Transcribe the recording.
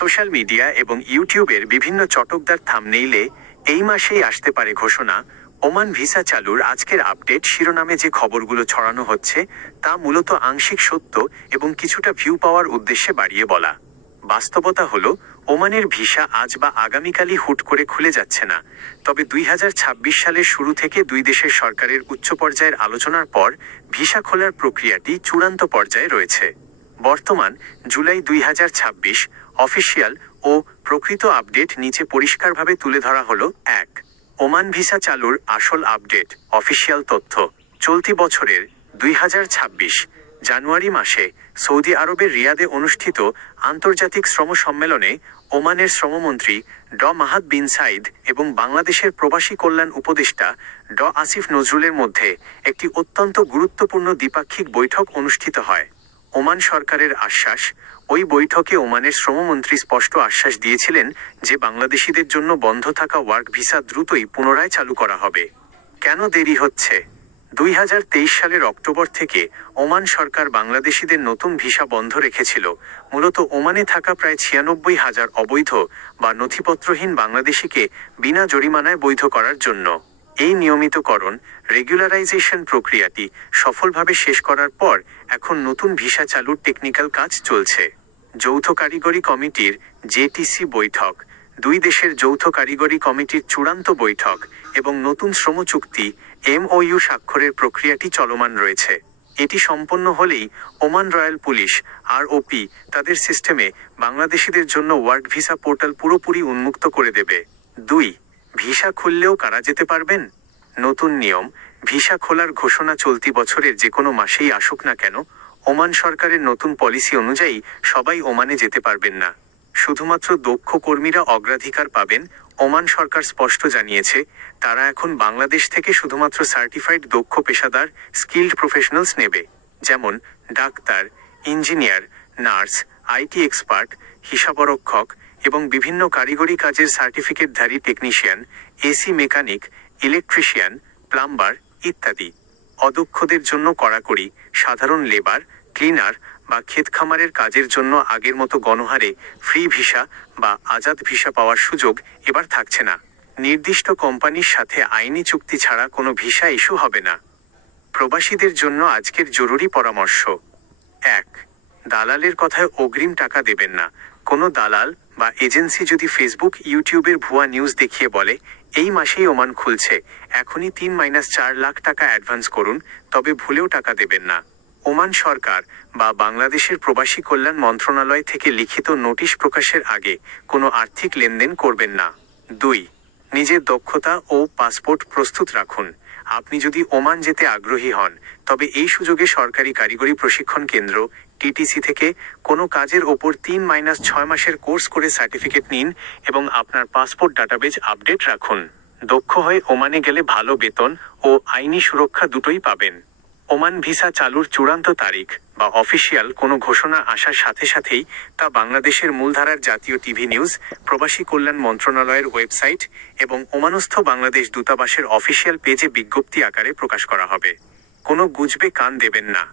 Social media এবং ইউটিউবের বিভিন্ন চটকদার থাম্বনেইলে এই মাসেই আসতে পারে ঘোষণা। ওমান ভিসা চালুর আজকের আপডেট শিরোনামে যে খবরগুলো ছড়ানো হচ্ছে তা মূলত আংশিক সত্য এবং কিছুটা ভিউ পাওয়ার উদ্দেশ্যে বাড়িয়ে বলা। বাস্তবতা হলো, ওমানের ভিসা আজ বা আগামীকালই হুট করে খুলে যাচ্ছে না। তবে 2026 সালের শুরু থেকে দুই দেশের সরকারের উচ্চ পর্যায়ের আলোচনার পর ভিসা খোলার প্রক্রিয়াটি চূড়ান্ত পর্যায়ে রয়েছে। বর্তমান জুলাই 2026 অফিসিয়াল ও প্রকৃত আপডেট নিচে পরিষ্কারভাবে তুলে ধরা হলো। 1. ওমান ভিসা চালুর আসল আপডেট। অফিসিয়াল তথ্য। চলতি বছরের 2026 জানুয়ারি মাসে সৌদি আরবের রিয়াদে অনুষ্ঠিত আন্তর্জাতিক শ্রম সম্মেলনে ওমানের শ্রমমন্ত্রী মাহাদ বিন সাইদ এবং বাংলাদেশের প্রবাসী কল্যাণ উপদেষ্টা আসিফ নজরুলের মধ্যে একটি অত্যন্ত গুরুত্বপূর্ণ দ্বিপাক্ষিক বৈঠক অনুষ্ঠিত হয়। ওমান সরকারের আশ্বাস, ওই বৈঠকে ওমানের শ্রমমন্ত্রী স্পষ্ট আশ্বাস দিয়েছিলেন যে বাংলাদেশিদের জন্য বন্ধ থাকা ওয়ার্ক ভিসা দ্রুতই পুনরায় চালু করা হবে। কেন দেরি হচ্ছে? 2023 সালের অক্টোবর থেকে ওমান সরকার বাংলাদেশিদের নতুন ভিসা বন্ধ রেখেছিল, মূলত ওমানে থাকা প্রায় 96,000 অবৈধ বা নথিপত্রহীন বাংলাদেশিকে বিনা জরিমানায় বৈধ করার জন্য। এই নিয়মিতকরণ রেগুলারাইজেশন প্রক্রিয়াটি সফলভাবে শেষ করার পর এখন নতুন ভিসা চালুর টেকনিক্যাল কাজ চলছে। যৌথ কারিগরি কমিটির জেটিসি বৈঠক, দুই দেশের যৌথ কারিগরি কমিটির চূড়ান্ত বৈঠক এবং নতুন শ্রম চুক্তি MOU স্বাক্ষরের প্রক্রিয়াটি চলমান রয়েছে। এটি সম্পন্ন হলেই ওমান রয়্যাল পুলিশ ROP তাদের সিস্টেমে বাংলাদেশিদের জন্য ওয়ার্ক ভিসা পোর্টাল পুরোপুরি উন্মুক্ত করে দেবে। 2. ভিসা খুললেও কারা যেতে পারবেন? নতুন নিয়ম, ভিসা খোলার ঘোষণা চলতি বছরের যে কোনো মাসেই আসুক না কেন, ওমান সরকারের নতুন পলিসি অনুযায়ী সবাই ওমানে যেতে পারবেন না। শুধুমাত্র দক্ষ কর্মীরা অগ্রাধিকার পাবেন। ওমান সরকার স্পষ্ট জানিয়েছে, তারা এখন বাংলাদেশ থেকে শুধুমাত্র সার্টিফাইড দক্ষ পেশাদার স্কিল্ড প্রফেশনালস নেবে, যেমন doctor, engineer, nurse, IT expert, হিসাবরক্ষক এবং বিভিন্ন কারিগরি কাজের সার্টিফিকেটধারী technician, AC mechanic, electrician, plumber ইত্যাদি। অদক্ষদের জন্য কড়াকড়ি, সাধারণ লেবার, ক্লিনার বা ক্ষেত খামারের কাজের জন্য আগের মতো গণহারে ফ্রি ভিসা বা আজাদ ভিসা পাওয়ার সুযোগ এবার থাকছে না। নির্দিষ্ট কোম্পানির সাথে আইনি চুক্তি ছাড়া কোনো ভিসা ইস্যু হবে না। প্রবাসীদের জন্য আজকের জরুরি পরামর্শ। 1. দালালের কথায় অগ্রিম টাকা দেবেন না। কোনো দালাল বা এজেন্সি যদি ফেসবুক, ইউটিউবের ভুয়া নিউজ দেখিয়ে বলে এই মাসেই ওমান খুলছে, এখনই 3-4 লাখ টাকা অ্যাডভান্স করুন, তবে ভুলেও টাকা দেবেন না। ওমান সরকার বা বাংলাদেশের প্রবাসী কল্যাণ মন্ত্রণালয় থেকে লিখিত নোটিশ প্রকাশের আগে কোনো আর্থিক লেনদেন করবেন না। 2. নিজের দক্ষতা ও পাসপোর্ট প্রস্তুত রাখুন। আপনি যদি ওমান যেতে আগ্রহী হন, তবে এই সুযোগে সরকারি কারিগরি প্রশিক্ষণ কেন্দ্র TTC থেকে কোনো কাজের ওপর 3-6 মাসের কোর্স করে সার্টিফিকেট নিন এবং আপনার পাসপোর্ট ডাটাবেজ আপডেট রাখুন। দক্ষ হয়ে ওমানে গেলে ভালো বেতন ও আইনি সুরক্ষা দুটোই পাবেন। ওমান ভিসা চালুর চূড়ান্ত তারিখ বা অফিসিয়াল কোনো ঘোষণা আসার সাথে সাথেই তা বাংলাদেশের মূলধারার জাতীয় টিভি নিউজ, প্রবাসী কল্যাণ মন্ত্রণালয়ের ওয়েবসাইট এবং ওমানস্থ বাংলাদেশ দূতাবাসের অফিসিয়াল পেজে বিজ্ঞপ্তি আকারে প্রকাশ করা হবে। কোনো গুজবে কান দেবেন না।